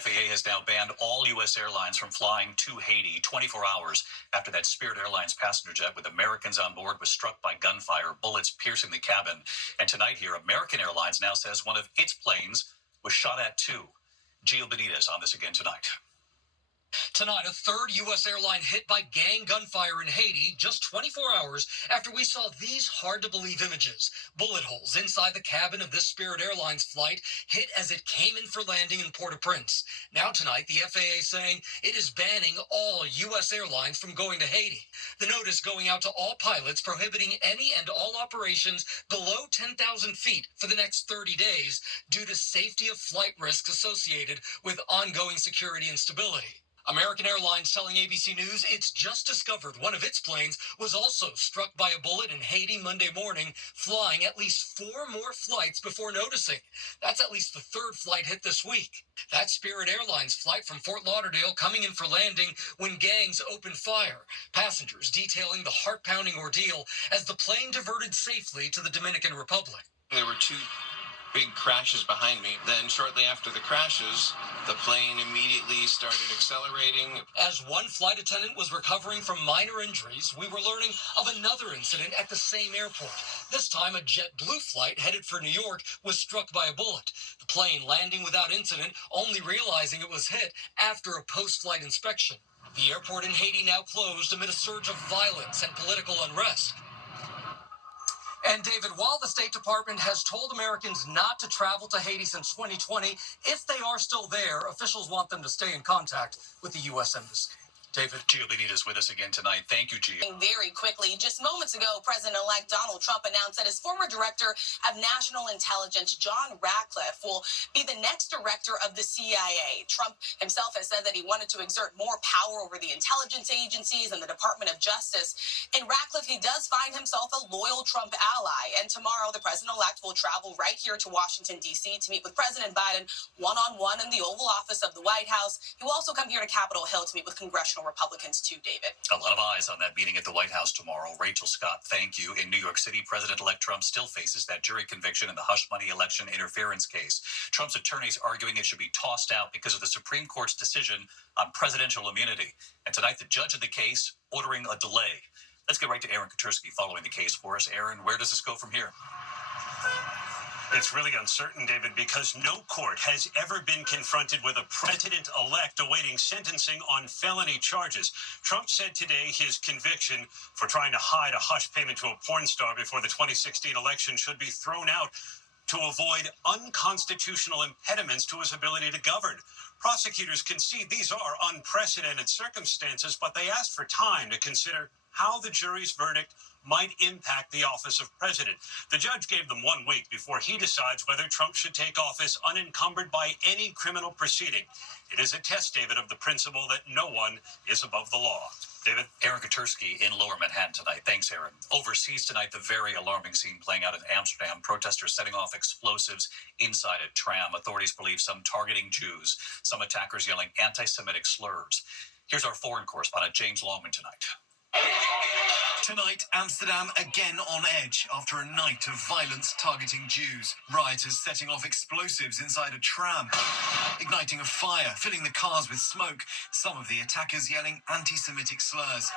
FAA has now banned all U.S. airlines from flying to Haiti 24 hours after that Spirit Airlines passenger jet with Americans on board was struck by gunfire, bullets piercing the cabin. And tonight here, American Airlines now says one of its planes was shot at too. Gio Benitez on this again tonight. Tonight, a third U.S. airline hit by gang gunfire in Haiti just 24 hours after we saw these hard-to-believe images. Bullet holes inside the cabin of this Spirit Airlines flight hit as it came in for landing in Port-au-Prince. Now tonight, the FAA saying it is banning all U.S. airlines from going to Haiti. The notice going out to all pilots prohibiting any and all operations below 10,000 feet for the next 30 days due to safety of flight risks associated with ongoing security instability. American Airlines telling ABC News it's just discovered one of its planes was also struck by a bullet in Haiti Monday morning, flying at least 4 more flights before noticing. That's at least the third flight hit this week. That Spirit Airlines flight from Fort Lauderdale coming in for landing when gangs opened fire. Passengers detailing the heart-pounding ordeal as the plane diverted safely to the Dominican Republic. There were 2 big crashes behind me. Then shortly after the crashes, the plane immediately started accelerating. As one flight attendant was recovering from minor injuries, we were learning of another incident at the same airport. This time, a JetBlue flight headed for New York was struck by a bullet. The plane landing without incident, only realizing it was hit after a post-flight inspection. The airport in Haiti now closed amid a surge of violence and political unrest. And David, while the State Department has told Americans not to travel to Haiti since 2020, if they are still there, officials want them to stay in contact with the U.S. Embassy. David. Gio Benitez with us again tonight. Thank you, Gio. Very quickly, just moments ago, President-elect Donald Trump announced that his former director of national intelligence, John Ratcliffe, will be the next director of the CIA. Trump himself has said that he wanted to exert more power over the intelligence agencies and the Department of Justice. In Ratcliffe, he does find himself a loyal Trump ally. And tomorrow, the president-elect will travel right here to Washington, D.C. to meet with President Biden one-on-one in the Oval Office of the White House. He will also come here to Capitol Hill to meet with congressional Republicans too, David. A lot of eyes on that meeting at the White House tomorrow. Rachel Scott, thank you. In New York City, President-elect Trump still faces that jury conviction in the hush money election interference case. Trump's attorneys arguing it should be tossed out because of the Supreme Court's decision on presidential immunity. And tonight, the judge of the case ordering a delay. Let's get right to Aaron Katersky following the case for us. Aaron, where does this go from here? It's really uncertain, David, because no court has ever been confronted with a president-elect awaiting sentencing on felony charges. Trump said today his conviction for trying to hide a hush payment to a porn star before the 2016 election should be thrown out to avoid unconstitutional impediments to his ability to govern. Prosecutors concede these are unprecedented circumstances, but they asked for time to consider how the jury's verdict might impact the office of president. The judge gave them 1 week before he decides whether Trump should take office unencumbered by any criminal proceeding. It is a test, David, of the principle that no one is above the law. David? Aaron Katersky in Lower Manhattan tonight. Thanks, Aaron. Overseas tonight, the very alarming scene playing out in Amsterdam. Protesters setting off explosives inside a tram. Authorities believe some targeting Jews. Some attackers yelling anti-Semitic slurs. Here's our foreign correspondent, James Longman, tonight. Tonight, Amsterdam again on edge after a night of violence targeting Jews. Rioters setting off explosives inside a tram, igniting a fire, filling the cars with smoke. Some of the attackers yelling anti-Semitic slurs,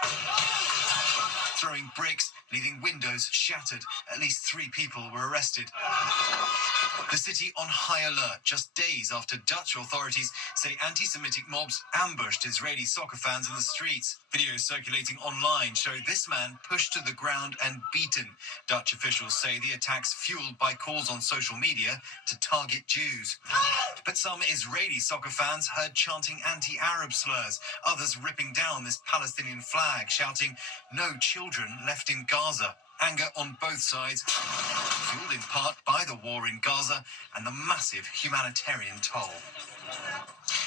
throwing bricks, leaving windows shattered. At least 3 people were arrested. The city on high alert just days after Dutch authorities say anti-Semitic mobs ambushed Israeli soccer fans in the streets. Videos circulating online show this man pushed to the ground and beaten. Dutch officials say the attacks fueled by calls on social media to target Jews. But some Israeli soccer fans heard chanting anti-Arab slurs, others ripping down this Palestinian flag, shouting, "No children left in Gaza." Anger on both sides, fueled in part by the war in Gaza and the massive humanitarian toll.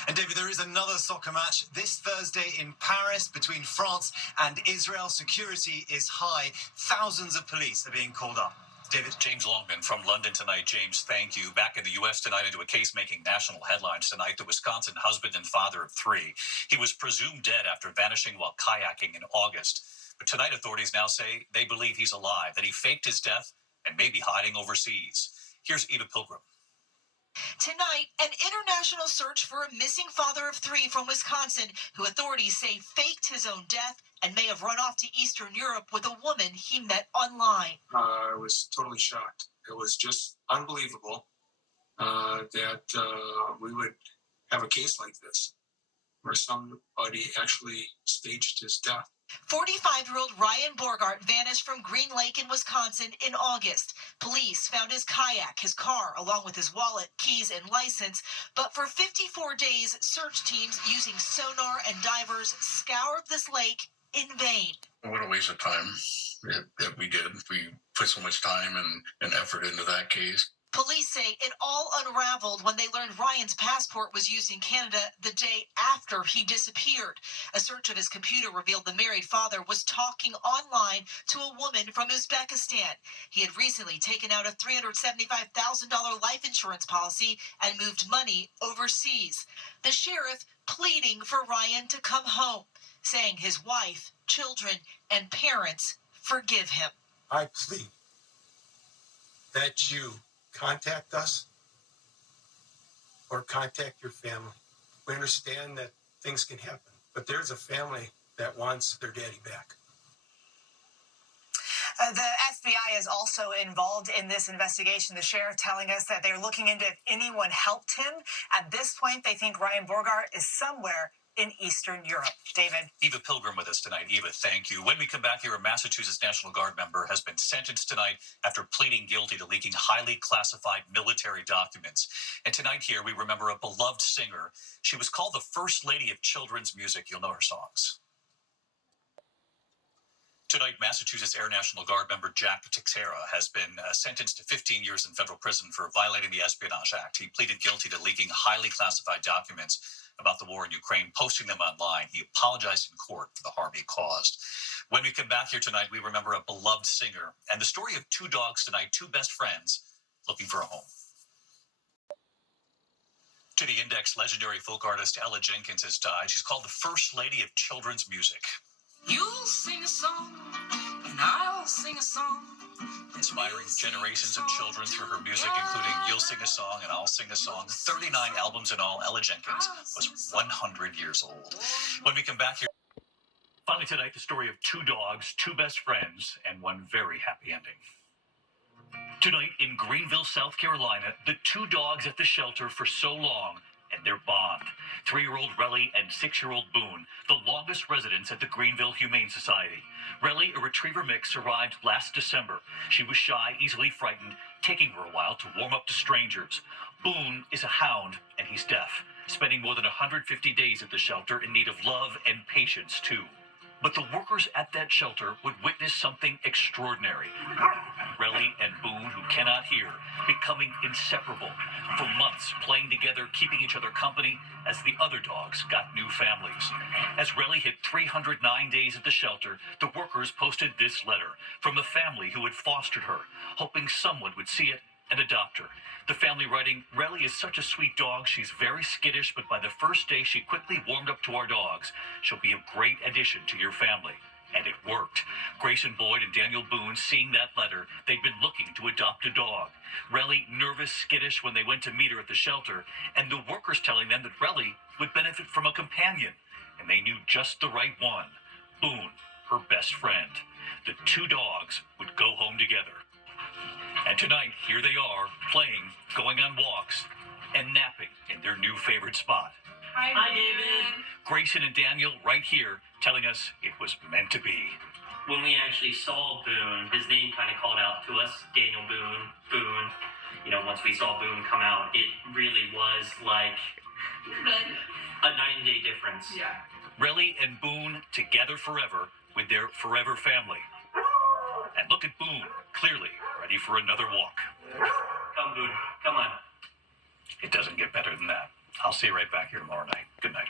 And David, there is another soccer match this Thursday in Paris between France and Israel. Security is high. Thousands of police are being called up. David? James Longman from London tonight. James, thank you. Back in the U.S. tonight into a case making national headlines tonight. The Wisconsin husband and father of 3. He was presumed dead after vanishing while kayaking in August. But tonight, authorities now say they believe he's alive, that he faked his death and may be hiding overseas. Here's Eva Pilgrim. Tonight, an international search for a missing father of three from Wisconsin who authorities say faked his own death and may have run off to Eastern Europe with a woman he met online. I was totally shocked. It was just unbelievable that we would have a case like this where somebody actually staged his death. 45-year-old Ryan Borgart vanished from Green Lake in Wisconsin in August. Police found his kayak, his car, along with his wallet, keys, and license. But for 54 days, search teams using sonar and divers scoured this lake in vain. What a waste of time that we did. We put so much time and effort into that case. Police say it all unraveled when they learned Ryan's passport was used in Canada the day after he disappeared. A search of his computer revealed the married father was talking online to a woman from Uzbekistan. He had recently taken out a $375,000 life insurance policy and moved money overseas. The sheriff pleading for Ryan to come home, saying his wife, children, and parents forgive him. I plead that you contact us or contact your family. We understand that things can happen, but there's a family that wants their daddy back. The FBI is also involved in this investigation. The sheriff telling us that they're looking into if anyone helped him. At this point, they think Ryan Borgart is somewhere in Eastern Europe. David. Eva Pilgrim with us tonight. Eva, thank you. When we come back here, a Massachusetts National Guard member has been sentenced tonight after pleading guilty to leaking highly classified military documents. And tonight here, we remember a beloved singer. She was called the First Lady of Children's Music. You'll know her songs. Tonight, Massachusetts Air National Guard member Jack Teixeira has been sentenced to 15 years in federal prison for violating the Espionage Act. He pleaded guilty to leaking highly classified documents about the war in Ukraine, posting them online. He apologized in court for the harm he caused. When we come back here tonight, we remember a beloved singer and the story of two dogs tonight, two best friends looking for a home. To the Index, legendary folk artist Ella Jenkins has died. She's called the First Lady of Children's Music. You'll sing a song, and I'll sing a song. Inspiring generations of children through her music, including You'll Sing a Song and I'll Sing a Song. 39 albums in all. Ella Jenkins was 100 years old. When we come back here, finally tonight, the story of two dogs, two best friends, and one very happy ending. Tonight in Greenville, South Carolina, the two dogs at the shelter for so long and their bond. 3-year-old Relly and 6-year-old Boone, the longest residents at the Greenville Humane Society. Relly, a retriever mix, arrived last December. She was shy, easily frightened, taking her a while to warm up to strangers. Boone is a hound, and he's deaf, spending more than 150 days at the shelter in need of love and patience, too. But the workers at that shelter would witness something extraordinary. Relly and Boone, who cannot hear, becoming inseparable. For months, playing together, keeping each other company, as the other dogs got new families. As Relly hit 309 days at the shelter, the workers posted this letter from the family who had fostered her, hoping someone would see it and adopt her. The family writing, Relly is such a sweet dog. She's very skittish, but by the first day she quickly warmed up to our dogs. She'll be a great addition to your family. And it worked. Grayson Boyd and Daniel Boone, seeing that letter, they'd been looking to adopt a dog. Relly, nervous, skittish when they went to meet her at the shelter, and the workers telling them that Relly would benefit from a companion. And they knew just the right one. Boone, her best friend. The two dogs would go home together. And tonight, here they are, playing, going on walks, and napping in their new favorite spot. Hi, David. Grayson and Daniel right here telling us it was meant to be. When we actually saw Boone, his name kind of called out to us, Daniel Boone. You know, once we saw Boone come out, it really was like a 9-day difference. Yeah. Relly and Boone together forever with their forever family. And look at Boone, clearly ready for another walk. Come, Boone. Come on. It doesn't get better than that. I'll see you right back here tomorrow night. Good night.